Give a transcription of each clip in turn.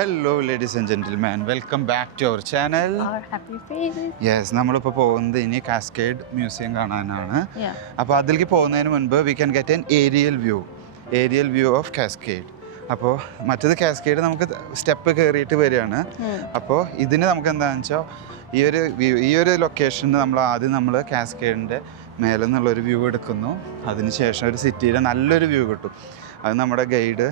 Hello ladies and gentlemen, welcome back to our channel. Our happy faces. Yes, നമ്മളിപ്പോൾ പോകുന്നത് ഇനി cascade museum കാണാനാണ്. Yeah. അപ്പോൾ അതിലേക്ക് പോകുന്നതിന് മുൻപ് we can get an aerial view of cascade. അപ്പോൾ മറ്റേത് കാസ്കേഡ് നമുക്ക് സ്റ്റെപ്പ് കയറിയിട്ട് വരികയാണ്. അപ്പോൾ ഇതിന് നമുക്ക് എന്താണെന്ന് വെച്ചാൽ ഈ ഒരു ലൊക്കേഷനിൽ നമ്മൾ കാസ്കേഡിൻ്റെ മേലെ നിന്നുള്ളൊരു വ്യൂ എടുക്കുന്നു. അതിനുശേഷം ഒരു സിറ്റിയുടെ നല്ലൊരു വ്യൂ കിട്ടും. അത് നമ്മുടെ ഗൈഡ്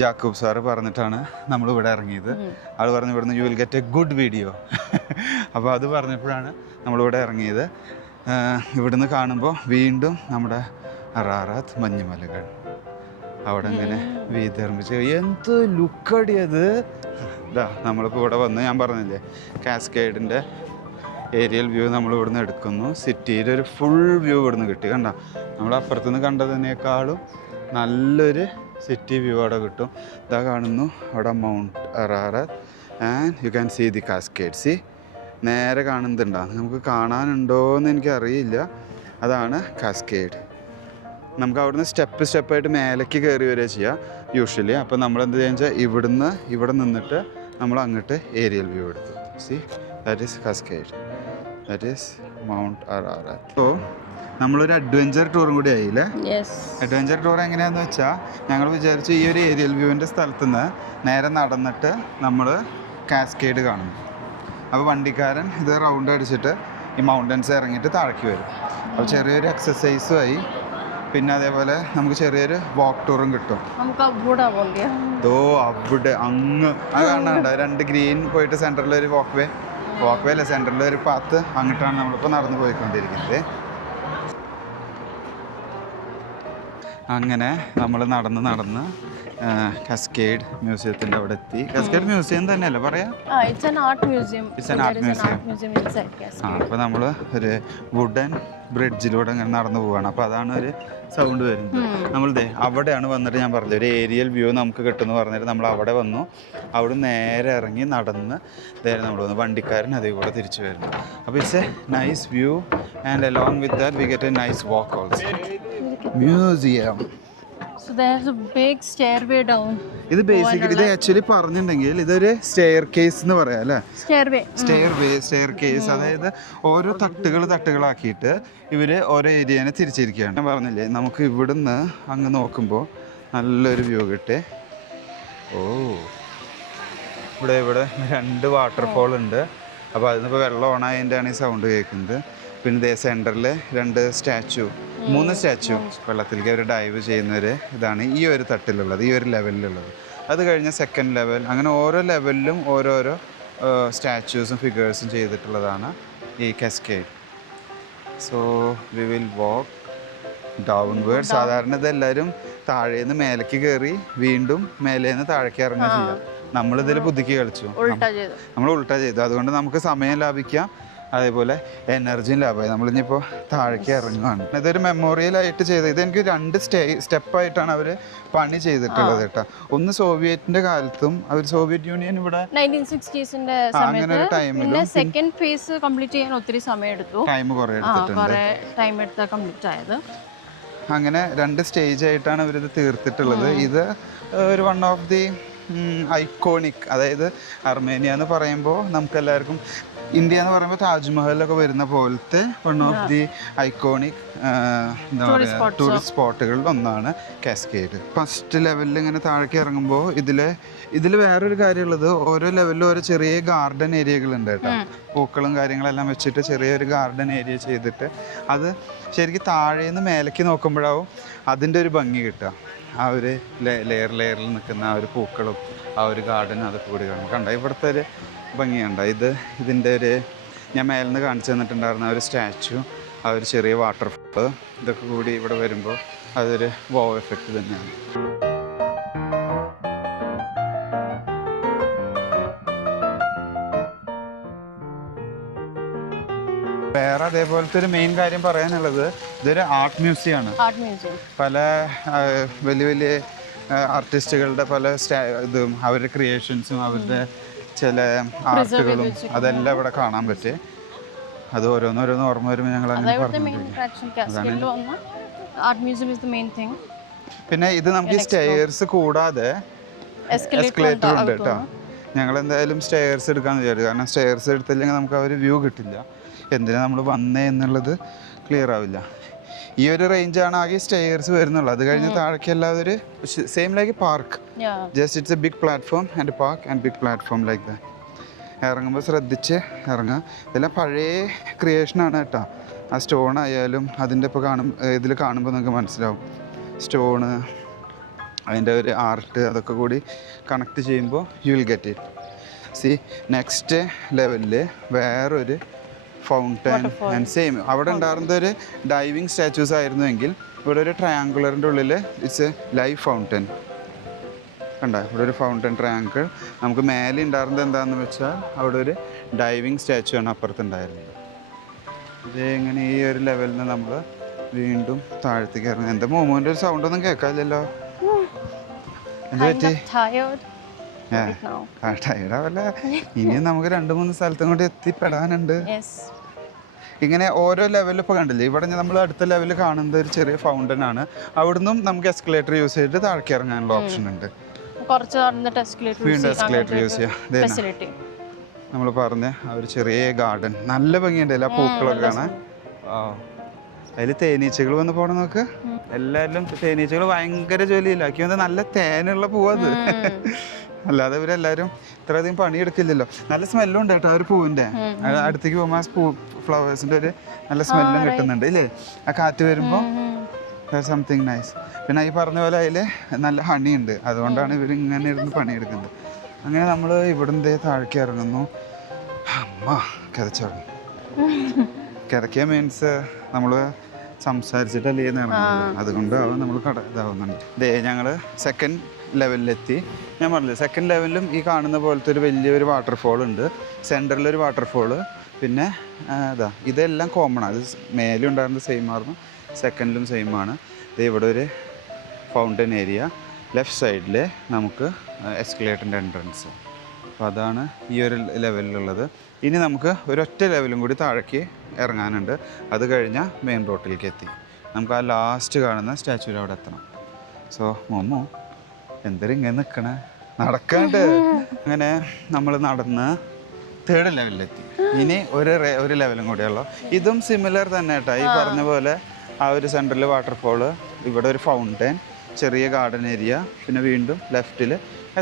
ജാക്കൂബ് സാറ് പറഞ്ഞിട്ടാണ് നമ്മളിവിടെ ഇറങ്ങിയത്. ആൾ പറഞ്ഞു ഇവിടുന്ന് you will get A good video. അപ്പോൾ അത് പറഞ്ഞപ്പോഴാണ് നമ്മളിവിടെ ഇറങ്ങിയത്. ഇവിടുന്ന് കാണുമ്പോൾ വീണ്ടും നമ്മുടെ അറാറാത്ത് മഞ്ഞുമലകൾ അവിടെ ഇങ്ങനെ വീതിർമ്മിച്ച് എന്ത് ലുക്കടിയത്. ഇതാ നമ്മളിപ്പോൾ ഇവിടെ വന്ന് ഞാൻ പറഞ്ഞില്ലേ കാസ്കേഡിൻ്റെ ഏരിയൽ വ്യൂ നമ്മൾ ഇവിടുന്ന് എടുക്കുന്നു. സിറ്റിയുടെ ഒരു ഫുൾ വ്യൂ ഇവിടുന്ന് കിട്ടി. കണ്ട നമ്മൾ അപ്പുറത്തുനിന്ന് കണ്ടതിനേക്കാളും നല്ലൊരു സിറ്റി വ്യൂ അവിടെ കിട്ടും. ഇതാ കാണുന്നു അവിടെ mount Ararat and you can see the cascade. See നേരെ കാണുന്നുണ്ടാകും. നമുക്ക് കാണാനുണ്ടോയെന്ന് എനിക്കറിയില്ല. അതാണ് കാസ്കേഡ്. നമുക്ക് അവിടുന്ന് സ്റ്റെപ്പായിട്ട് മേലേക്ക് കയറി വരിക ചെയ്യുക യൂഷ്വലി. അപ്പോൾ നമ്മൾ എന്ത് ചെയ്യുക വെച്ചാൽ ഇവിടെ നിന്നിട്ട് നമ്മൾ അങ്ങോട്ട് ഏരിയൽ വ്യൂ എടുത്തു. C that is cascade, that is mount Ararat. അപ്പോൾ നമ്മളൊരു അഡ്വഞ്ചർ ടൂറും കൂടി ആയില്ലേ. അഡ്വഞ്ചർ ടൂർ എങ്ങനെയാണെന്ന് വെച്ചാൽ ഞങ്ങൾ വിചാരിച്ചു ഈ ഒരു ഏരിയൽ വ്യൂവിൻ്റെ സ്ഥലത്ത് നിന്ന് നേരെ നടന്നിട്ട് നമ്മൾ കാസ്കേഡ് കാണുന്നു. അപ്പോൾ വണ്ടിക്കാരൻ ഇത് റൗണ്ട് അടിച്ചിട്ട് ഈ മൗണ്ടൻസ് ഇറങ്ങിയിട്ട് താഴേക്ക് വരും. അപ്പോൾ ചെറിയൊരു എക്സസൈസും ആയി. പിന്നെ അതേപോലെ നമുക്ക് ചെറിയൊരു വാക്ക് ടൂറും കിട്ടും. അവിടെ അങ്ങ് അത് കാണാനുണ്ട്. 2 ഗ്രീൻ പോയിട്ട് സെൻറ്ററിലൊരു വാക്ക് വേ അല്ല, സെൻറ്ററിലൊരു പാത്ത്. അങ്ങോട്ടാണ് നമ്മളിപ്പോൾ നടന്നു പോയിക്കൊണ്ടിരിക്കുന്നത്. അങ്ങനെ നമ്മൾ നടന്ന് കാസ്കേഡ് മ്യൂസിയത്തിൻ്റെ അവിടെ എത്തി. കാസ്കേഡ് മ്യൂസിയം തന്നെയല്ലേ പറയാ? അപ്പോൾ നമ്മൾ ഒരു വുഡൻ ബ്രിഡ്ജിലൂടെ അങ്ങനെ നടന്നു പോവുകയാണ്. അപ്പോൾ അതാണ് ഒരു സൗണ്ട് വരുന്നത്. നമ്മളിതേ അവിടെയാണ് വന്നിട്ട് ഞാൻ പറഞ്ഞത് ഒരു ഏരിയൽ വ്യൂ നമുക്ക് കിട്ടുമെന്ന് പറഞ്ഞിട്ട് നമ്മൾ അവിടെ വന്നു. അവിടെ നേരെ ഇറങ്ങി നടന്ന് നേരെ നമ്മൾ വന്നു. വണ്ടിക്കാരൻ അതേ കൂടെ തിരിച്ചു വരുന്നു. അപ്പോൾ it's A nice view and along with that we get A nice walk also. Museum. So there's a big stairway down. ഇത് ബേസിക്കലി ഇത് ആക്ച്വലി പറഞ്ഞിട്ടുണ്ടെങ്കിൽ ഇതൊരു സ്റ്റെയർ കേസ് എന്ന് പറയാം അല്ലേ. സ്റ്റെയർ കേസ്, അതായത് ഓരോ തട്ടുകളാക്കിയിട്ട് ഇവർ ഓരോ ഏരിയനെ തിരിച്ചിരിക്കുകയാണ്. ഞാൻ പറഞ്ഞില്ലേ നമുക്ക് ഇവിടുന്ന് അങ്ങ് നോക്കുമ്പോൾ നല്ലൊരു വ്യൂ കിട്ടേ. ഓ ഇവിടെ 2 വാട്ടർഫോൾ ഉണ്ട്. അപ്പോൾ അതിനിപ്പോൾ വെള്ളം ഓണായതിൻ്റെയാണ് ഈ സൗണ്ട് കേൾക്കുന്നത്. പിന്നെ ഇതേ സെൻറ്ററിൽ 3 സ്റ്റാച്ചു വെള്ളത്തിലേക്ക് അവർ ഡൈവ് ചെയ്യുന്നവർ. ഇതാണ് ഈ ഒരു തട്ടിലുള്ളത്, ഈ ഒരു ലെവലിലുള്ളത്. അത് കഴിഞ്ഞ് സെക്കൻഡ് ലെവൽ, അങ്ങനെ ഓരോ ലെവലിലും ഓരോരോ സ്റ്റാച്യൂസും ഫിഗേഴ്സും ചെയ്തിട്ടുള്ളതാണ് ഈ cascade. So we will walk downward. സാധാരണ ഇതെല്ലാവരും താഴേന്ന് മേലേക്ക് കയറി വീണ്ടും മേലേന്ന് താഴേക്ക് ഇറങ്ങുക ചെയ്യാം. നമ്മളിതിൽ ബുദ്ധിക്ക് കളിച്ചു, നമ്മൾ ഉൾട്ടാ ചെയ്തു. അതുകൊണ്ട് നമുക്ക് സമയം ലാഭിക്കാം, അതേപോലെ എനർജിയും ലാഭമായി. നമ്മളിനിപ്പോൾ താഴേക്ക് ഇറങ്ങുകയാണ്. ഇതൊരു മെമ്മോറിയലായിട്ട് ചെയ്തത്. ഇതെനിക്ക് 2 സ്റ്റെപ്പായിട്ടാണ് അവർ പണി ചെയ്തിട്ടുള്ളത് കേട്ടോ. ഒന്ന് സോവിയറ്റിന്റെ കാലത്തും അവർ സോവിയറ്റ് യൂണിയൻ ഇവിടെ 1960s അങ്ങനെ ഒരു ടൈമിലും സെക്കൻഡ് ഫേസ് കംപ്ലീറ്റ് ചെയ്യാൻ ഒത്തിരി സമയം എടുത്തു. ടൈം കുറേ എടുത്തായത്. അങ്ങനെ 2 സ്റ്റേജ് ആയിട്ടാണ് അവരിത് തീർത്തിട്ടുള്ളത്. ഇത് ഒരു വൺ ഓഫ് ദി ഐക്കോണിക്, അതായത് അർമേനിയ എന്ന് പറയുമ്പോൾ നമുക്കെല്ലാവർക്കും ഇന്ത്യ എന്ന് പറയുമ്പോൾ താജ്മഹലൊക്കെ വരുന്ന പോലത്തെ വൺ ഓഫ് ദി ഐക്കോണിക് എന്താ പറയുക ടൂറിസ്റ്റ് സ്പോട്ടുകളിൽ ഒന്നാണ് കാസ്കേഡ്. ഫസ്റ്റ് ലെവലിൽ ഇങ്ങനെ താഴേക്ക് ഇറങ്ങുമ്പോൾ ഇതിൽ വേറൊരു കാര്യമുള്ളത്, ഓരോ ലെവലിലും ഓരോ ചെറിയ ഗാർഡൻ ഏരിയകളുണ്ട് കേട്ടോ. പൂക്കളും കാര്യങ്ങളെല്ലാം വെച്ചിട്ട് ചെറിയൊരു ഗാർഡൻ ഏരിയ ചെയ്തിട്ട് അത് ശരിക്കും താഴേന്ന് മേലേക്ക് നോക്കുമ്പോഴാവും അതിൻ്റെ ഒരു ഭംഗി കിട്ടുക. ആ ഒരു ലെയറിൽ നിൽക്കുന്ന ആ ഒരു പൂക്കളും ആ ഒരു ഗാർഡനും അതൊക്കെ കൂടി കാണും. കണ്ട ഇവിടുത്തെ ഒരു ഭംഗിയുണ്ട. ഇതിൻ്റെ ഒരു ഞാൻ മേലിന്ന് കാണിച്ചു തന്നിട്ടുണ്ടായിരുന്ന ഒരു സ്റ്റാച്ചു, ആ ഒരു ചെറിയ വാട്ടർഫോള്, ഇതൊക്കെ കൂടി ഇവിടെ വരുമ്പോൾ അതൊരു വോ എഫക്റ്റ് തന്നെയാണ്. വേറെ അതേപോലത്തെ ഒരു മെയിൻ കാര്യം പറയാനുള്ളത്, ഇതൊരു ആർട്ട് മ്യൂസിയമാണ്. പല വലിയ ആർട്ടിസ്റ്റുകളുടെ പല ഇതും അവരുടെ ക്രിയേഷൻസും അവരുടെ ചില ആർട്ടുകളും അതെല്ലാം ഇവിടെ കാണാൻ പറ്റും. അത് ഓരോന്നോരോന്ന് ഓർമ്മ വരുമ്പോൾ ഞങ്ങൾ അങ്ങനെ പറഞ്ഞു. പിന്നെ ഇത് നമുക്ക് സ്റ്റെയർസ് കൂടാതെ എസ്കലേറ്റർ ഉണ്ട് കേട്ടോ. ഞങ്ങൾ എന്തായാലും സ്റ്റെയർസ് എടുക്കാമെന്ന് വിചാരിച്ചു. കാരണം സ്റ്റെയർസ് എടുത്തില്ലെങ്കിൽ നമുക്ക് ആ ഒരു വ്യൂ കിട്ടില്ല, എന്തിനാ നമ്മൾ വന്നേ എന്നുള്ളത് ക്ലിയർ ആവില്ല. ഈ ഒരു റേഞ്ചാണ് ആകെ സ്റ്റെയർസ് വരുന്നുള്ളൂ. അത് കഴിഞ്ഞ് താഴേക്ക് എല്ലാവരും ഒരു same like park, just it's a big platform and park and big platform like that. ഇറങ്ങുമ്പോൾ ശ്രദ്ധിച്ച് ഇറങ്ങുക. ഇതെല്ലാം പഴയ ക്രിയേഷനാണ് കേട്ടോ. ആ സ്റ്റോൺ ആയാലും അതിൻ്റെ ഇപ്പോൾ ഇതിൽ കാണുമ്പോൾ നിങ്ങൾക്ക് മനസ്സിലാവും. സ്റ്റോണ്, അതിൻ്റെ ഒരു ആർട്ട്, അതൊക്കെ കൂടി കണക്ട് ചെയ്യുമ്പോൾ you will get it. C next ലെവലിൽ വേറൊരു ഫൗണ്ടൻ ആൻഡ് സെയിം. അവിടെ ഉണ്ടായിരുന്നത് ഒരു ഡൈവിങ് സ്റ്റാച്യൂസ് ആയിരുന്നുവെങ്കിൽ ഇവിടെ ഒരു ട്രയാങ്കുലറിൻ്റെ ഉള്ളിൽ ഇറ്റ്സ് എ ലൈവ് ഫൗണ്ടൻ. കണ്ട, ഇവിടെ ഒരു ഫൗണ്ടൻ ട്രയാങ്കിൾ. നമുക്ക് മേലെ ഉണ്ടായിരുന്നത് എന്താണെന്ന് വെച്ചാൽ അവിടെ ഒരു ഡൈവിങ് സ്റ്റാച്ചു ആണ് അപ്പുറത്തുണ്ടായിരുന്നത്. ഇത് ഇങ്ങനെ ഈ ഒരു ലെവലിൽ നിന്ന് നമ്മൾ വീണ്ടും താഴത്തേക്ക് ഇറങ്ങും. എന്താ മോമോൻ്റെ ഒരു സൗണ്ടൊന്നും കേൾക്കാമല്ലോ. എന്ത് പറ്റി? ടയർഡാവല്ല, ഇനിയും നമുക്ക് 2-3 സ്ഥലത്തും കൂടി എത്തിപ്പെടാനുണ്ട്. ഇങ്ങനെ ഓരോ ലെവലിൽ ഇപ്പോൾ കണ്ടില്ലേ, ഇവിടെ നമ്മൾ അടുത്ത ലെവലിൽ കാണുന്നത് ഒരു ചെറിയ ഫൗണ്ടൻ ആണ്. അവിടുന്ന് നമുക്ക് എസ്കലേറ്റർ യൂസ് ചെയ്തിട്ട് താഴേക്ക് ഇറങ്ങാനുള്ള ഓപ്ഷൻ ഉണ്ട്. വീണ്ടും എസ്കലേറ്റർ യൂസ് ചെയ്യാം. നമ്മൾ പറഞ്ഞ ആ ഒരു ചെറിയ ഗാർഡൻ നല്ല ഭംഗിയുണ്ട്, എല്ലാ പൂക്കളൊക്കെ കാണാൻ. അതിൽ തേനീച്ചകൾ വന്ന് പോകണം നോക്ക്. എല്ലാവരും തേനീച്ചകൾ ഭയങ്കര ജോലിയില്ലാക്കി വന്നത് നല്ല തേനുള്ള പൂവത്. അല്ലാതെ ഇവരെല്ലാവരും ഇത്രയധികം പണിയെടുക്കില്ലല്ലോ. നല്ല സ്മെല്ലും ഉണ്ട് കേട്ടോ ആ ഒരു പൂവിൻ്റെ. അടുത്തേക്ക് പോകുമ്പോൾ ആ ഫ്ലവേഴ്സിൻ്റെ ഒരു നല്ല സ്മെല്ലും കിട്ടുന്നുണ്ട് ഇല്ലേ, ആ കാറ്റ് വരുമ്പോൾ. Something nice. പിന്നെ ഈ പറഞ്ഞ പോലെ അതിൽ നല്ല ഹണി ഉണ്ട്, അതുകൊണ്ടാണ് ഇവർ ഇങ്ങനെ ഇരുന്ന് പണിയെടുക്കുന്നത്. അങ്ങനെ നമ്മൾ ഇവിടുന്ന് താഴേക്ക് ഇറങ്ങുന്നു. അമ്മ കിതച്ചോളൂ. കിതക്കിയ മീൻസ് നമ്മൾ സംസാരിച്ചിട്ടല്ലേ ഇറങ്ങുന്നത്, അതുകൊണ്ടാവും നമ്മൾ ഇതാവുന്നുണ്ട്. ഞങ്ങൾ സെക്കൻഡ് ലെവലിലെത്തി. ഞാൻ പറഞ്ഞില്ലേ, സെക്കൻഡ് ലെവലിലും ഈ കാണുന്ന പോലത്തെ ഒരു വലിയൊരു വാട്ടർഫോൾ ഉണ്ട്. സെൻറ്ററിലൊരു വാട്ടർഫോള്. പിന്നെ ഇതെല്ലാം കോമൺ ആണ്. അത് മേലും ഉണ്ടായിരുന്നത് സെയിം ആയിരുന്നു, സെക്കൻഡിലും സെയിം ആണ്. ഇവിടെ ഒരു ഫൗണ്ടൻ ഏരിയ, ലെഫ്റ്റ് സൈഡിൽ നമുക്ക് എസ്കലേറ്ററിൻ്റെ എൻട്രൻസ്. അപ്പോൾ അതാണ് ഈ ഒരു ലെവലിലുള്ളത്. ഇനി നമുക്ക് ഒരൊറ്റ ലെവലും കൂടി താഴേക്ക് ഇറങ്ങാനുണ്ട്. അത് കഴിഞ്ഞാൽ മെയിൻ റോഡിലേക്ക് എത്തി നമുക്ക് ആ ലാസ്റ്റ് കാണുന്ന സ്റ്റാച്യൂവിൽ അവിടെ എത്തണം. സോ മോമോ എന്തൊരു ഇങ്ങനെ നിൽക്കണേ, നടക്കാണ്ട്. അങ്ങനെ നമ്മൾ നടന്ന് തേർഡ് ലെവലിലെത്തി. ഇനി ഒരു ലെവലും കൂടിയുള്ളൂ. ഇതും സിമിലർ തന്നെ കേട്ടോ. ഈ പറഞ്ഞ പോലെ ആ ഒരു സെൻറ്ററിൽ വാട്ടർഫോള്, ഇവിടെ ഒരു ഫൗണ്ടൻ, ചെറിയ ഗാർഡൻ ഏരിയ, പിന്നെ വീണ്ടും ലെഫ്റ്റിൽ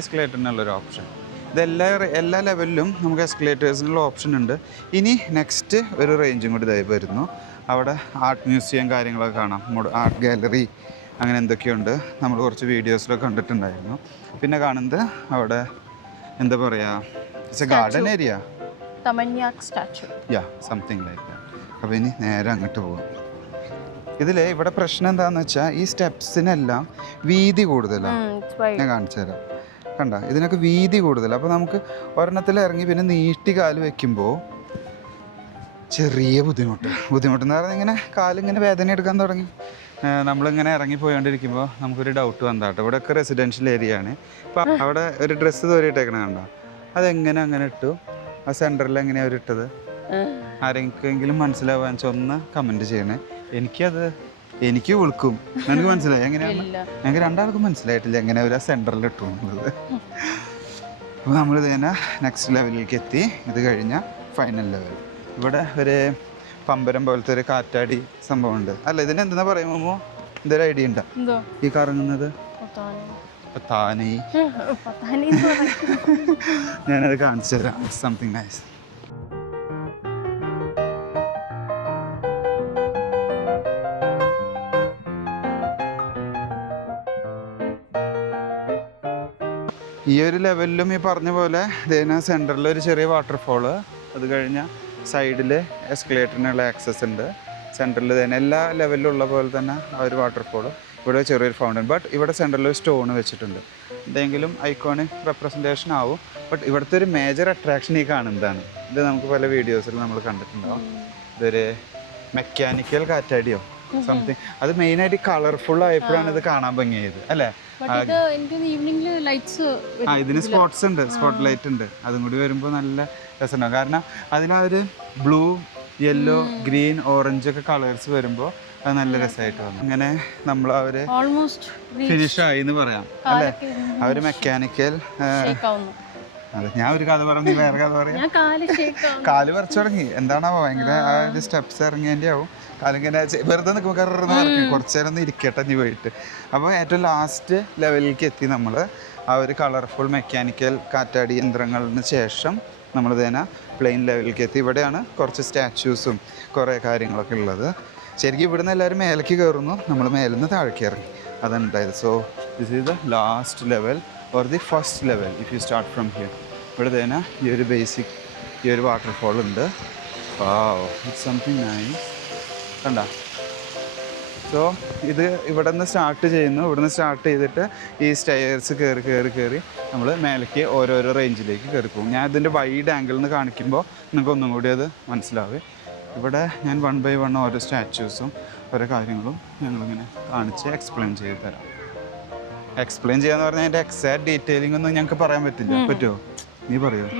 എസ്കലേറ്ററിനുള്ളൊരു ഓപ്ഷൻ. എല്ലാ ലെവലിലും നമുക്ക് എസ്കലേറ്റേഴ്സിനുള്ള ഓപ്ഷൻ ഉണ്ട്. ഇനി നെക്സ്റ്റ് ഒരു റേഞ്ചും കൂടി ഇതായി വരുന്നു. അവിടെ ആർട്ട് മ്യൂസിയം കാര്യങ്ങളൊക്കെ കാണാം, ആർട്ട് ഗാലറി, അങ്ങനെ എന്തൊക്കെയുണ്ട്. നമ്മൾ കുറച്ച് വീഡിയോസിലൊക്കെ കണ്ടിട്ടുണ്ടായിരുന്നു. പിന്നെ കാണുന്നത് അവിടെ എന്താ പറയുക, it's A garden area, something like that. അപ്പോൾ ഇനി നേരെ അങ്ങോട്ട് പോകും. ഇവിടെ പ്രശ്നം എന്താണെന്ന് വെച്ചാൽ ഈ സ്റ്റെപ്സിനെല്ലാം വീതി കൂടുതലാണ്. ഞാൻ കാണിച്ചു തരാം. കണ്ട, ഇതിനൊക്കെ വീതി കൂടുതൽ. അപ്പോൾ നമുക്ക് ഒരെണ്ണത്തിൽ ഇറങ്ങി പിന്നെ നീട്ടി കാല് വെക്കുമ്പോൾ ചെറിയ ബുദ്ധിമുട്ടെന്ന് പറഞ്ഞാൽ ഇങ്ങനെ കാലിങ്ങനെ വേദന എടുക്കാൻ തുടങ്ങി. നമ്മളിങ്ങനെ ഇറങ്ങി പോയോണ്ടിരിക്കുമ്പോൾ നമുക്കൊരു ഡൗട്ട് വന്നാട്ടോ. ഇവിടെയൊക്കെ റെസിഡൻഷ്യൽ ഏരിയ ആണ്. ഇപ്പം അവിടെ ഒരു ഡ്രസ്സ് തോരിയിട്ടേക്കണ കണ്ടോ, അതെങ്ങനെ അങ്ങനെ ഇട്ടു? ആ സെൻറ്ററിൽ എങ്ങനെയാണ് അവർ ഇട്ടത്? ആരെങ്കിലും മനസ്സിലാവാൻ വെച്ചാൽ ഒന്ന് കമൻറ്റ് ചെയ്യണേ. എനിക്ക് വിളിക്കും. എനിക്ക് മനസ്സിലായി എങ്ങനെയാണ്, ഞങ്ങൾക്ക് രണ്ടാൾക്കും മനസ്സിലായിട്ടില്ല എങ്ങനെ അവർ ആ സെൻറ്ററിൽ ഇട്ടു എന്നുള്ളത്. അപ്പോൾ നമ്മൾ തന്നെ നെക്സ്റ്റ് ലെവലിലേക്ക് എത്തി. ഇത് കഴിഞ്ഞാൽ ഫൈനൽ ലെവൽ. ഇവിടെ ഒരു പമ്പരം പോലത്തെ ഒരു കാറ്റാടി സംഭവമുണ്ട്. അല്ല, ഇതിന് എന്താ പറയുമ്പോ എന്തൊരു ഐഡിയ ഉണ്ടോ ഈ കറങ്ങുന്നത്? ഞാനത് കാണിച്ചു തരാം. Something nice. ഈ ഒരു ലെവലിലും ഈ പറഞ്ഞ പോലെ ഇതിന് സെൻറ്ററിൽ ഒരു ചെറിയ വാട്ടർഫോള്, അത് കഴിഞ്ഞാൽ സൈഡിൽ എസ്കലേറ്ററിനുള്ള ആക്സസ് ഉണ്ട്. സെൻറ്ററിൽ തന്നെ എല്ലാ ലെവലിലുള്ള പോലെ തന്നെ ആ ഒരു വാട്ടർഫോള്, ഇവിടെ ചെറിയൊരു ഫൗണ്ടൻ. ബട്ട് ഇവിടെ സെൻറ്ററിൽ ഒരു സ്റ്റോൺ വെച്ചിട്ടുണ്ട്. എന്തെങ്കിലും ഐക്കോണിക് റെപ്രസെൻറ്റേഷൻ ആവും. ബട്ട് ഇവിടുത്തെ ഒരു മേജർ അട്രാക്ഷൻ ഈ കാണുന്നതാണ്. ഇത് നമുക്ക് പല വീഡിയോസിൽ നമ്മൾ കണ്ടിട്ടുണ്ടാവും. ഇതൊരു മെക്കാനിക്കൽ കാറ്റാടിയോ സംതിങ്. അത് മെയിനായിട്ട് കളർഫുൾ ആയപ്പോഴാണ് ഇത് കാണാൻ ഭംഗിയായത് അല്ലേ? ഇതിന് സ്പോട്ട്സ് ഉണ്ട്, സ്പോട്ട് ലൈറ്റ് ഉണ്ട്. അതും കൂടി വരുമ്പോൾ നല്ല രസമുണ്ടാവും. കാരണം അതിനാ ഒരു ബ്ലൂ, യെല്ലോ, ഗ്രീൻ, ഓറഞ്ച് ഒക്കെ കളേഴ്സ് വരുമ്പോൾ അത് നല്ല രസമായിട്ട് വന്നു. അങ്ങനെ നമ്മൾ അവര് ഫിനിഷ് ആയി എന്ന് പറയാം അല്ലേ? അവര് മെക്കാനിക്കൽ അതെ, ഞാൻ ഒരു കഥ പറഞ്ഞു, വേറെ കഥ പറയാം. ഞാൻ കാല് ഷേക്കാം. കാല് പറിച്ചു തുടങ്ങി, എന്താണാവോ ഭയങ്കര ആ ഒരു സ്റ്റെപ്സ് ഇറങ്ങിയതിൻ്റെ ആവും. കാലിങ്ങനെ വെറുതെ നിൽക്കുമ്പോൾ കറങ്ങി കുറച്ച് നേരം ഒന്ന് ഇരിക്കട്ടെ നീ പോയിട്ട്. അപ്പോൾ ഏറ്റവും ലാസ്റ്റ് ലെവലിലേക്ക് എത്തി നമ്മൾ. ആ ഒരു കളർഫുൾ മെക്കാനിക്കൽ കാറ്റാടി യന്ത്രങ്ങളിന് ശേഷം നമ്മൾ ഇതേന പ്ലെയിൻ ലെവലിലേക്ക് എത്തി. ഇവിടെയാണ് കുറച്ച് സ്റ്റാച്യൂസും കുറേ കാര്യങ്ങളൊക്കെ ഉള്ളത്. ശരിക്കും ഇവിടുന്ന് എല്ലാവരും മേലേക്ക് കയറുന്നു, നമ്മൾ മേലിൽ നിന്ന് താഴേക്ക് ഇറങ്ങി, അതാണ് ഉണ്ടായത്. So this is the last level or the first level if you start from here. ഇവിടെ തന്നെ ഈ ഒരു ബേസിക് ഈ ഒരു വാട്ടർഫോൾ ഉണ്ട്. ഇറ്റ്സ് സംതിങ് നൈസ്, കണ്ട. സോ ഇത് ഇവിടെ നിന്ന് സ്റ്റാർട്ട് ചെയ്യുന്നു. ഇവിടെ നിന്ന് സ്റ്റാർട്ട് ചെയ്തിട്ട് ഈ സ്റ്റെയർസ് കയറി കയറി കയറി നമ്മൾ മേലേക്ക് ഓരോരോ റേഞ്ചിലേക്ക് കയറി പോകും. ഞാൻ ഇതിൻ്റെ വൈഡ് ആംഗിളിൽ നിന്ന് കാണിക്കുമ്പോൾ നിങ്ങൾക്ക് ഒന്നും കൂടി അത് മനസ്സിലാവേ. ഇവിടെ ഞാൻ 1 by 1 ഓരോ സ്റ്റാച്യൂസും ഓരോ കാര്യങ്ങളും ഞങ്ങളിങ്ങനെ കാണിച്ച് എക്സ്പ്ലെയിൻ ചെയ്ത് തരാം. എക്സ്പ്ലെയിൻ ചെയ്യാന്ന് പറഞ്ഞാൽ അതിൻ്റെ എക്സാക്ട് ഡീറ്റെയിലിംഗ് ഒന്നും ഞങ്ങൾക്ക് പറയാൻ പറ്റില്ല. പറ്റുമോ? നീ പറയുമോ?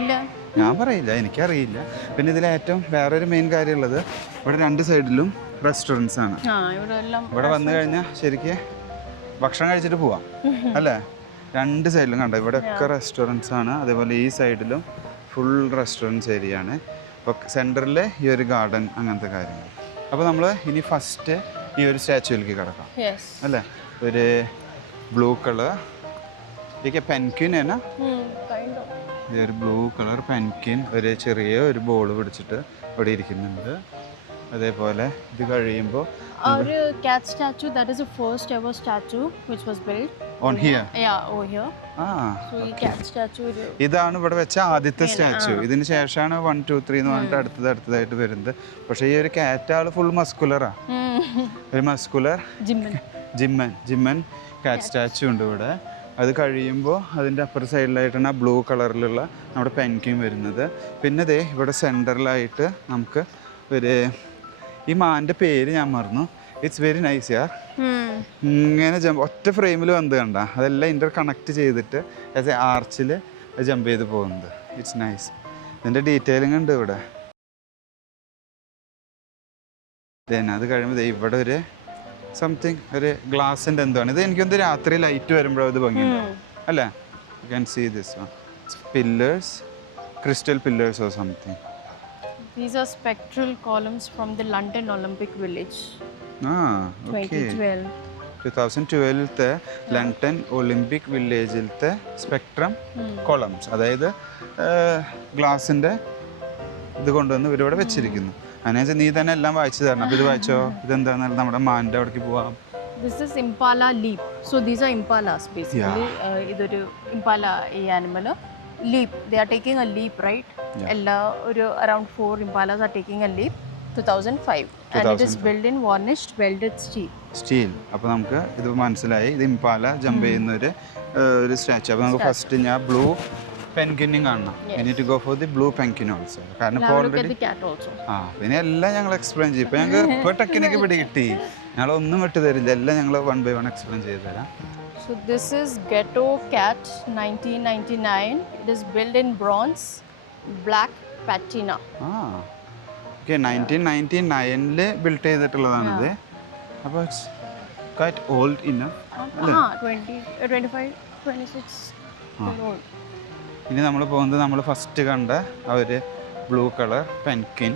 ഞാൻ പറയില്ല, എനിക്കറിയില്ല. പിന്നെ ഇതിലേറ്റവും വേറൊരു മെയിൻ കാര്യമുള്ളത്, ഇവിടെ 2 സൈഡിലും റെസ്റ്റോറൻറ്റ്സ് ആണ്. ഇവിടെ വന്നു കഴിഞ്ഞാൽ ശരിക്കും ഭക്ഷണം കഴിച്ചിട്ട് പോവാം അല്ലേ. 2 സൈഡിലും കണ്ടോ, ഇവിടെ ഒക്കെ റെസ്റ്റോറൻറ്റ്സ് ആണ്. അതേപോലെ ഈ സൈഡിലും ഫുൾ റെസ്റ്റോറൻറ്റ്സ് ഏരിയ ആണ്. അപ്പോൾ സെൻറ്ററിൽ ഈ ഒരു ഗാർഡൻ, അങ്ങനത്തെ കാര്യങ്ങൾ. അപ്പോൾ നമ്മൾ ഇനി ഫസ്റ്റ് ഈ ഒരു സ്റ്റാച്യൂയിലേക്ക് കിടക്കാം അല്ലേ. ഒരു ബ്ലൂ കളർ പെൻക്വിൻ എന്നാ, ഒരു ബ്ലൂ കളർ പെൻക്വിൻ ഒരു ചെറിയ ഒരു ബോൾ പിടിച്ചിട്ട് ഇവിടെ ഇരിക്കുന്നുണ്ട്. അതേപോലെ ഇത് കഴിയുമ്പോൾ our cat statue, that is the first ever statue which was built on here. Yeah, over here. So ഈ cat statue ഇതാണ് ഇവിടെ വെച്ച ആദ്യത്തെ സ്റ്റാച്യു. ഇതിന് ശേഷമാണ് 1 2 3 എന്ന് പറഞ്ഞിട്ട് അടുത്തതായിട്ട് വരുന്നത്. പക്ഷേ ഈ ഒരു കാറ്റ് ആള് ഫുൾ മസ്കുലറാ, ഒരു മസ്കുലർ ജിമ്മൻ കാറ്റ് സ്റ്റാച്യു ഉണ്ട് ഇവിടെ. അത് കഴിയുമ്പോൾ അതിൻ്റെ അപ്പർ സൈഡിലായിട്ടാണ് ആ ബ്ലൂ കളറിലുള്ള നമ്മുടെ പെൻക്വിൻ വരുന്നത്. പിന്നെ ദേ ഇവിടെ സെൻറ്ററിലായിട്ട് നമുക്ക് ഒരു, ഈ മാൻ്റെ പേര് ഞാൻ മറന്നു. ഇറ്റ്സ് വെരി നൈസ് യാർ. ഇങ്ങനെ ഒറ്റ ഫ്രെയിമിൽ വന്ന് കണ്ട, അതെല്ലാം ഇൻ്റർ കണക്ട് ചെയ്തിട്ട് ആസ് എ ആർച്ചിൽ ജമ്പ് ചെയ്ത് പോകുന്നത്. It's nice. ഇതിൻ്റെ ഡീറ്റെയിലിംഗ് ഉണ്ട് ഇവിടെ. അത് കഴിയുമ്പോൾ ഇവിടെ ഒരു സംതിങ് ഒരു ഗ്ലാസിൻ്റെ എന്താണ് ഇത്, എനിക്കൊന്ന് രാത്രി ലൈറ്റ് വരുമ്പോഴത് ഇത് ഭംഗിയുണ്ടാവും അല്ലേ. You can see this one. Pillars, crystal pillars or something. These are spectral columns from the London Olympic Village. Okay. 2012. 2012 London Olympic വില്ലേജിലത്തെ സ്പെക്ട്രം കോളംസ്, അതായത് ഗ്ലാസിൻ്റെ ഇത് കൊണ്ടുവന്ന് ഇവരിവിടെ വെച്ചിരിക്കുന്നു. അതിനനുസരിച്ച് നീ തന്നെ എല്ലാം വായിച്ചു തരണം. അപ്പോൾ ഇത് വായിച്ചോ, ഇതെന്താ നമ്മുടെ മാൻ്റെ അവിടേക്ക് പോവാം. This is impala leap. So these are impalas basically. ഇതൊരു impala ഈ animal leap. They are taking a leap, right? എല്ലാ ഒരു around 4 impalas are taking a leap. 2005 and it is built in varnished welded steel. അപ്പോൾ നമുക്ക് ഇത് മനസ്സിലായി, ഇത് impala jump ചെയ്യുന്ന ഒരു സ്റ്റാച്ചു. അപ്പോൾ നമുക്ക് ഫസ്റ്റ് ഞാൻ ബ്ലൂ പെൻക്വിനും കാണണം. You need to go for the blue penguin also. കാരണം ഇപ്പോൾ ഓൾറെഡി പിന്നെ എല്ലാം ഞങ്ങൾ എക്സ്പ്ലെയിൻ ചെയ്യും. ഇപ്പോൾ ഞങ്ങൾക്ക് ഇപ്പോൾ ടെക്നിക്ക് പിടി കിട്ടി, ഞങ്ങളൊന്നും വിട്ടു തരില്ല, എല്ലാം ഞങ്ങൾ 1 by 1 എക്സ്പ്ലെയിൻ ചെയ്ത് തരാം. So this is Ghetto Cat 1999. It is built in bronze, black patina. Okay, 1999 build ചെയ്തിട്ടുള്ളതാണിത്. അപ്പോൾ it's quite old enough. 25, 26 old. ഇനി നമ്മൾ പോകുന്നത് നമ്മൾ ഫസ്റ്റ് കണ്ട ആ ഒരു ബ്ലൂ കളർ പെൻക്വിൻ.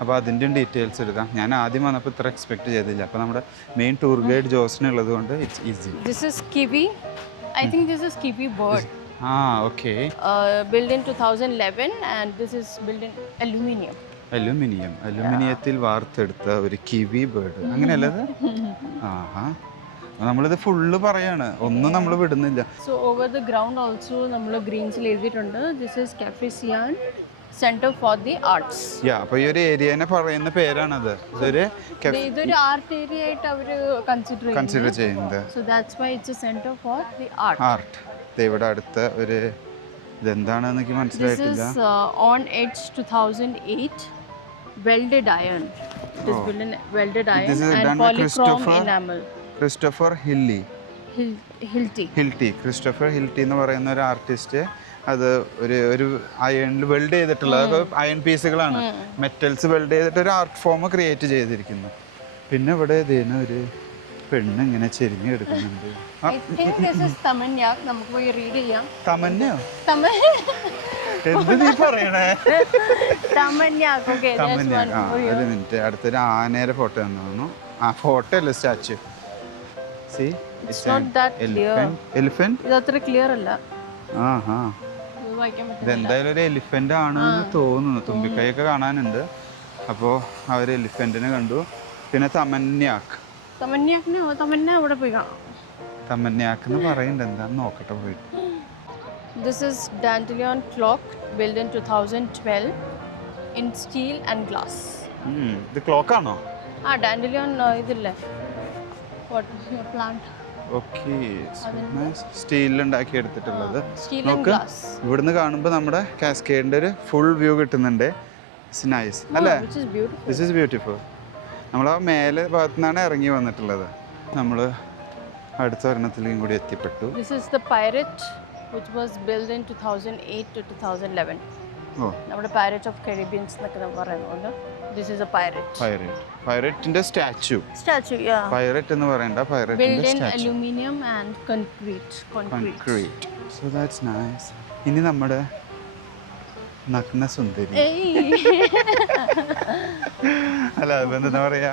അപ്പോൾ അതിൻ്റെയും ഡീറ്റെയിൽസ് എടുക്കാം. ഞാൻ ആദ്യം വന്നപ്പോൾ ഇത്ര എക്സ്പെക്ട് ചെയ്തില്ല. അപ്പോൾ നമ്മുടെ മെയിൻ ടൂർ ഗൈഡ് ജോസിനുള്ളത് കൊണ്ട് it's easy. This is kiwi. I think this is kiwi bird. Okay. Built in 2011 and this is built in aluminium. അലുമിനിയത്തിൽ വാർത്തെടുത്ത ഒരു കിവി ബേർഡ്, അങ്ങനെയല്ലത്? നമ്മളിത് ഫുള്ള് പറയാണ്, ഒന്നും നമ്മൾ വിടുന്നില്ല. So over the ground also നമ്മൾ ഗ്രീൻസിൽ എഴുതിയിട്ടുണ്ട്. This is Cafe Sian Center for the Arts. അപ്പോൾ ഈ ഒരു ഏരിയനെ പറയുന്ന പേരാണത്. ഇതൊരു ആർട്ട് ഏരിയ ആയിട്ട് അവർ കൺസിഡർ ചെയ്യുന്നത്. So that's why it's a center for the art. ഇവിടെ അടുത്ത ഒരു ഇതെന്താണെന്ന് എനിക്ക് മനസ്സിലായിട്ടില്ല. This is on edge 2008 welded iron. It is built in welded iron and polychrome enamel. Christopher Hilti എന്ന് പറയുന്ന ഒരു ആർട്ടിസ്റ്റ് അത് ഒരു അയണിൽ വെൽഡ് ചെയ്തിട്ടുള്ള അയൺ പീസുകളാണ്, മെറ്റൽസ് വെൽഡ് ചെയ്തിട്ട് ഒരു ആർട്ട് ഫോം ക്രിയേറ്റ് ചെയ്തിരിക്കുന്നു. പിന്നെ ഇവിടെ ഇതിന് ഒരു പെണ്ണ് ഇങ്ങനെ ചെരിഞ്ഞ് എടുക്കുന്നുണ്ട്. നമുക്ക് പോയി റീഡ് ചെയ്യാം. തമന്നയോ? എന്ത് നീ പറയണേ? Tamanyak, okay, there's തമന്യാക്ക്. one for ഒരു you. മിനിറ്റ്, അടുത്തൊരു ആനയുടെ ഫോട്ടോ തന്നു. ആ ഫോട്ടോ അല്ല, statue. C It's not that clear. Elephant. ഇത് അത്ര ക്ലിയർ അല്ല. ആഹാ, ഇത് വായിക്കാൻ പറ്റുന്നില്ല. ഇതെന്തായാലും ഒരു എലിഫന്റ് ആണെന്ന് തോന്നുന്നു. തുമ്പിക്കൈയൊക്കെ കാണാനുണ്ട്. അപ്പോൾ അവർ എലിഫന്റിനെ കണ്ടു. പിന്നെ തമന്യാക്ക്. തമന്ന അവിടെ പോയി കാണാം. തമന്യാക്ക് എന്ന് പറയുന്നുണ്ട്, എന്താന്ന് നോക്കട്ടെ പോയിട്ട്. This is Dandelion clock built in 2012 in steel and glass. ഇത് ക്ലോക്ക് ആണോ? Dandelion ഇതില്ലേ, what plant? ഓക്കെ, സ്റ്റീലിൽ ഉണ്ടാക്കി എടുത്തിട്ടുള്ളത്. Steel and നോക്ക്, glass. ഇവിടുന്ന് കാണുമ്പോൾ നമ്മുടെ കാസ്കേഡിന്റെ ഒരു ഫുൾ വ്യൂ കിട്ടുന്നുണ്ട്. ഇറ്റ്സ് നൈസ് അല്ലേ? Which is beautiful. This is beautiful. നമ്മൾ ആ മേലെ ഭാഗത്തു നിന്നാണ് ഇറങ്ങി വന്നിട്ടുള്ളത്. നമ്മൾ അടുത്ത ഒരെണ്ണത്തിലേക്കും കൂടി എത്തിപ്പെട്ടു. This is the Pirate which was built in 2008 to 2011. ഓ, നമ്മുടെ Pirate of Caribbean എന്നൊക്കെ നമ്മൾ പറയുന്നുണ്ട്. This is a pirate. പൈററ്റിന്റെ statue. Statue, yeah. Piret എന്ന് പറയണ്ട, Built പൈററ്റിന്റെ in statue. aluminum and concrete. Concrete. So that's nice. ഇനി നമ്മുടെ നഗ്ന സുന്ദരി Hey. അല്ല, അതെന്താ പറയാ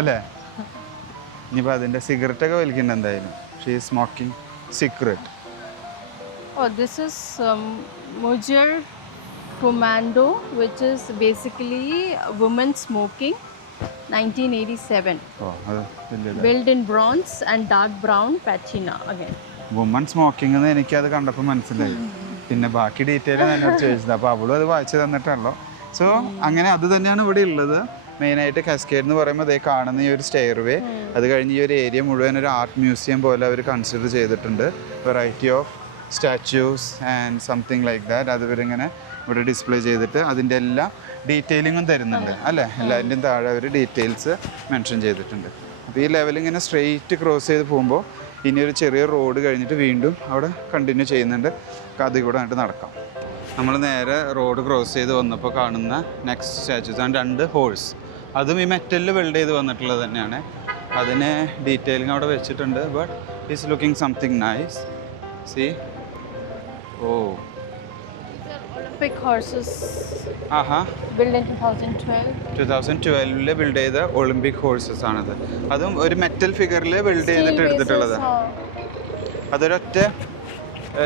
അല്ലേ? ഇനിയിപ്പോൾ അതിൻ്റെ സിഗരറ്റ് ഒക്കെ വലിക്കുന്നുണ്ട് എന്തായാലും. She is smoking cigarette. Oh, this is Mujer Commando, which is basically women smoking, 1987. ഓ, അത് വലിയ Built in bronze and dark brown patina again. Woman smoking എന്ന് എനിക്കത് കണ്ടപ്പോൾ മനസ്സിലായി. പിന്നെ ബാക്കി ഡീറ്റെയിൽ എന്നോട് ചോദിച്ചത്, അപ്പോൾ അവളും അത് വായിച്ചു തന്നിട്ടുള്ളൂ. സോ അങ്ങനെ അത് തന്നെയാണ് ഇവിടെ ഉള്ളത്. മെയിനായിട്ട് കാസ്കേഡ് എന്ന് പറയുമ്പോൾ അതേ കാണുന്ന ഈ ഒരു സ്റ്റെയർ വേ, അത് കഴിഞ്ഞ് ഈ ഒരു ഏരിയ മുഴുവൻ ഒരു ആർട്ട് മ്യൂസിയം പോലെ അവർ കൺസിഡർ ചെയ്തിട്ടുണ്ട്. Variety of statues and something like that. അത് ഇവരിങ്ങനെ ഇവിടെ ഡിസ്പ്ലേ ചെയ്തിട്ട് അതിൻ്റെ എല്ലാ ഡീറ്റെയിലിങ്ങും തരുന്നുണ്ട് അല്ലേ? എല്ലാതിൻ്റെയും താഴെ അവർ ഡീറ്റെയിൽസ് മെൻഷൻ ചെയ്തിട്ടുണ്ട്. അപ്പോൾ ഈ ലെവൽ ഇങ്ങനെ സ്ട്രെയിറ്റ് ക്രോസ് ചെയ്ത് പോകുമ്പോൾ ഇനി ഒരു ചെറിയ റോഡ് കഴിഞ്ഞിട്ട് വീണ്ടും അവിടെ കണ്ടിന്യൂ ചെയ്യുന്നുണ്ട്. അതിൽ കൂടെ ആയിട്ട് നടക്കാം. നമ്മൾ നേരെ റോഡ് ക്രോസ് ചെയ്ത് വന്നപ്പോൾ കാണുന്ന നെക്സ്റ്റ് സ്റ്റാച്യൂസ് ആണ് 2 ഹോഴ്സ്. അതും ഈ മെറ്റലിൽ വെൽഡ് ചെയ്ത് വന്നിട്ടുള്ളത് തന്നെയാണ്. അതിന് ഡീറ്റെയിലിംഗ് അവിടെ വെച്ചിട്ടുണ്ട്. But is looking something nice. See, oh, Olympic horses ആഹാ, built in 2012. 2012 ബിൽഡ് ചെയ്ത ഒളിമ്പിക് ഹോഴ്സസ് ആണത്. അതും ഒരു മെറ്റൽ ഫിഗറിൽ ബിൽഡ് ചെയ്തിട്ട് എടുത്തിട്ടുള്ളത്. അതൊരൊറ്റ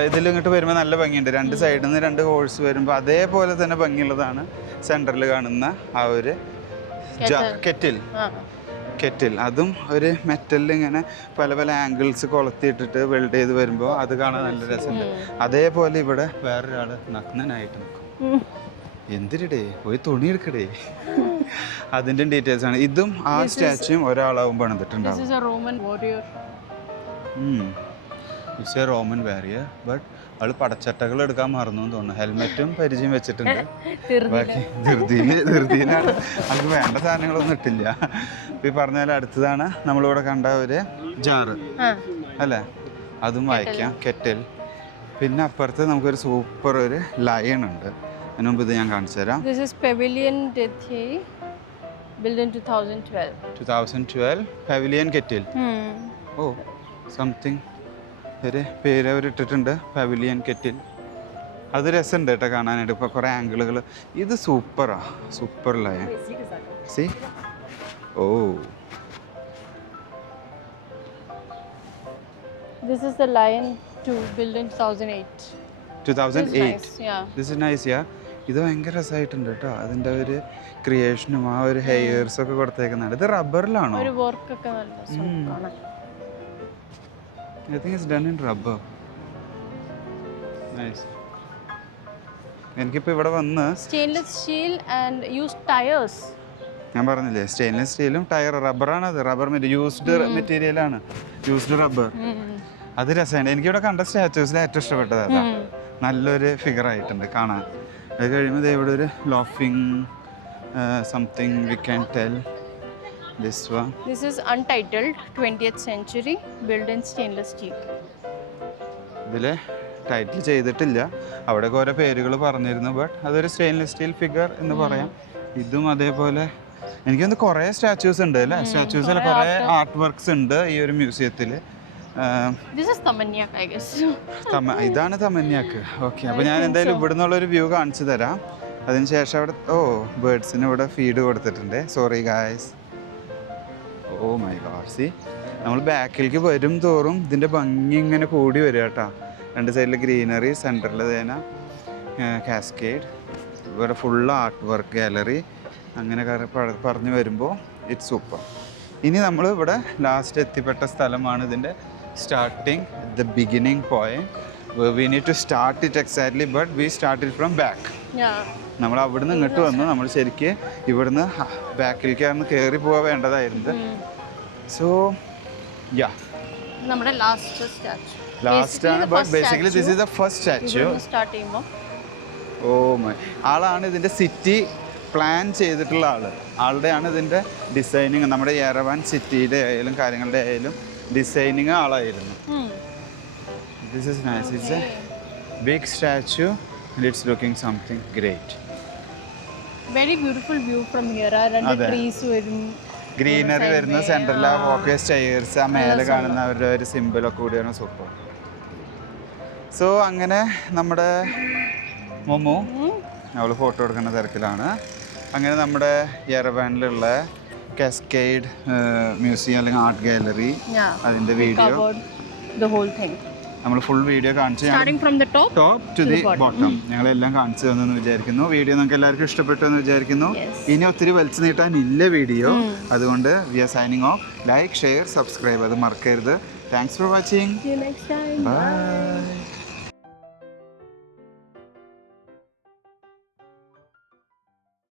ഇതിൽ ഇങ്ങോട്ട് വരുമ്പോൾ നല്ല ഭംഗിയുണ്ട്. 2 സൈഡിൽ നിന്ന് 2 ഹോഴ്സ് വരുമ്പോൾ അതേപോലെ തന്നെ ഭംഗിയുള്ളതാണ് സെൻറ്ററിൽ കാണുന്ന ആ ഒരു കെറ്റിൽ. അതും ഒരു മെറ്റലിൽ ഇങ്ങനെ പല പല ആംഗിൾസ് കൊളത്തിയിട്ടിട്ട് വെൽഡ് ചെയ്ത് വരുമ്പോൾ അത് കാണാൻ നല്ല രസമുണ്ട്. അതേപോലെ ഇവിടെ വേറൊരാൾ നഗ്നനായിട്ട് നിൽക്കും. എന്തിനടേ പോയി തുണി എടുക്കടേ. അതിൻ്റെ ഡീറ്റെയിൽസ് ആണ്. ഇതും ആ സ്റ്റാച്യൂയും ഒരാളാവും പണിതിട്ടുണ്ടാവും. This is a Roman warrior. It's a Roman warrior. But അവൾ പടച്ചട്ടകൾ എടുക്കാൻ മറന്നു എന്ന് തോന്നുന്നു. ഹെൽമെറ്റും പരിചയം വെച്ചിട്ടുണ്ട്. ബാക്കി ധൃതിയിലാണ് അവൾക്ക് വേണ്ട സാധനങ്ങളൊന്നും ഇട്ടില്ല. ഈ പറഞ്ഞാൽ അടുത്തതാണ് നമ്മളിവിടെ കണ്ട ഒരു ജാറ് അല്ലേ? അതും വായിക്കാം, കെറ്റിൽ. പിന്നെ അപ്പുറത്ത് നമുക്കൊരു സൂപ്പർ ഒരു ലയൺ ഉണ്ട്. അതിന് മുമ്പ് ഇത് ഞാൻ കാണിച്ചു തരാം. This is Pavilion d'Ethier, built in 2012. 2012 pavilion kettle. Oh, something ഒരു പേര് അവർ ഇട്ടിട്ടുണ്ട്, പവിലിയൻ കെറ്റിൽ. അത് രസമുണ്ട് കേട്ടോ കാണാനായിട്ട്. ഇപ്പോൾ കുറേ ആംഗിളുകൾ. ഇത് super lion. See, oh, This is the Lion 2, built in 2008. 2008. Yeah. This is nice. Yeah, ഇത് ഭയങ്കര രസമായിട്ടുണ്ട് കേട്ടോ. അതിൻ്റെ ഒരു ക്രിയേഷനും ആ ഒരു ഹെയർസും ഒക്കെ കൊടുത്തേക്കുന്നുണ്ട്. ഇത് റബ്ബറിലാണോ? ഒരു വർക്ക് ഒക്കെ നല്ല രസമാണ്. I think it's done in rubber. Nice. എനിക്കിപ്പോൾ ഇവിടെ വന്ന് Stainless steel and used tires. ഞാൻ പറഞ്ഞില്ലേ, സ്റ്റെയിൻലെസ് സ്റ്റീലും ടയർ റബ്ബറാണത്. റബ്ബർ യൂസ്ഡ് മെറ്റീരിയലാണ്, യൂസ്ഡ് റബ്ബർ. അത് രസമുണ്ട്. എനിക്കിവിടെ കണ്ട സ്റ്റാച്യൂസിൽ ഏറ്റവും ഇഷ്ടപ്പെട്ടത് അതാ. നല്ലൊരു ഫിഗർ ആയിട്ടുണ്ട് കാണാൻ. അത് കഴിയുമ്പോൾ ഇവിടെ ഒരു ലോഫിങ് something we can tell. This one. This is Untitled, 20th century, built in stainless steel. ഇതിൽ ടൈറ്റിൽ ചെയ്തിട്ടില്ല. അവിടെ ഓരോ പേരുകൾ പറഞ്ഞിരുന്നു. ബട്ട് അതൊരു സ്റ്റെയിൻലെസ് സ്റ്റീൽ ഫിഗർ എന്ന് പറയാം. ഇതും അതേപോലെ എനിക്കൊന്ന് കുറേ സ്റ്റാച്യൂസ് ഉണ്ട് അല്ലേ? സ്റ്റാച്യൂസിൽ കുറേ ആർട്ട് വർക്ക്സ് ഉണ്ട് ഈ ഒരു മ്യൂസിയത്തിൽ. This is Tamanyak, I guess. ഇതാണ് തമന്യാക്ക്. ഓക്കെ, അപ്പോൾ ഞാൻ എന്തായാലും ഇവിടെ നിന്നുള്ളൊരു വ്യൂ കാണിച്ചു തരാം. അതിനുശേഷം അവിടെ ബേർഡ്സിന് ഇവിടെ ഫീഡ് കൊടുത്തിട്ടുണ്ട്. Sorry guys. Oh my god, see നമ്മൾ ബാക്കിലേക്ക് വരും തോറും ഇതിൻ്റെ ഭംഗി ഇങ്ങനെ കൂടി വരിക കേട്ടോ. രണ്ട് സൈഡിൽ ഗ്രീനറി, സെൻറ്ററിൽ തേന കാസ്കേഡ്, ഇവിടെ ഫുള്ള് ആർട്ട് വർക്ക് ഗാലറി, അങ്ങനെ പറഞ്ഞു വരുമ്പോൾ ഇറ്റ്സ് സൂപ്പർ. ഇനി നമ്മൾ ഇവിടെ ലാസ്റ്റ് എത്തിപ്പെട്ട സ്ഥലമാണ് ഇതിൻ്റെ starting, the beginning point. We need to start it exactly, but we start from back. നമ്മൾ അവിടുന്ന് ഇങ്ങോട്ട് വന്നു, നമ്മൾ ശരിക്ക് ഇവിടുന്ന് ബാക്കിലേക്കാണ് കയറി പോകാൻ വേണ്ടതായിരുന്നത്. സോ യാ, നമ്മുടെ ലാസ്റ്റ് സ്റ്റാച്ചു ലാസ്റ്റ് ആണ്, but basically this is the first statue. Start ചെയ്യുമ്പോൾ ഓ മൈ, ആളാണ് ഇതിൻ്റെ സിറ്റി പ്ലാൻ ചെയ്തിട്ടുള്ള ആളുടെയാണ് ഇതിൻ്റെ ഡിസൈനിങ്. നമ്മുടെ യെരവാൻ സിറ്റിയുടെ ആയാലും കാര്യങ്ങളുടെ ആയാലും ഡിസൈനിങ് ആളായിരുന്നു. This is nice. It's a big statue and it's looking something great. Very beautiful view from here. രണ്ട് ട്രീസ് വരും, ഗ്രീനറി വരുന്ന സെൻറ്ററിൽ ആ വാക്ക് സ്റ്റെയർസ്, ആ മേലെ കാണുന്ന അവരുടെ ഒരു സിമ്പിളൊക്കെ കൂടിയാണ് സൂപ്പർ. സോ അങ്ങനെ നമ്മുടെ മൊമു അവൾ ഫോട്ടോ എടുക്കുന്ന തിരക്കിലാണ്. അങ്ങനെ നമ്മുടെ യെരവാനിലുള്ള കാസ്കേഡ് മ്യൂസിയം അല്ലെങ്കിൽ ആർട്ട് ഗാലറി, അതിൻ്റെ വീഡിയോ നമ്മൾ ഫുൾ വീഡിയോ കാണിച്ചു, ടോപ്പ് ടു ദി ബോട്ടം ഞങ്ങളെല്ലാം കാണിച്ചു തന്നെന്ന് വിചാരിക്കുന്നു. വീഡിയോ നമുക്ക് എല്ലാവർക്കും ഇഷ്ടപ്പെട്ടു എന്ന് വിചാരിക്കുന്നു. ഇനി ഒത്തിരി വലിച്ചു നീട്ടാനില്ല വീഡിയോ, അതുകൊണ്ട് we are signing off. Like, share, subscribe അത് മറക്കരുത്. Thanks for watching. See you next time. By.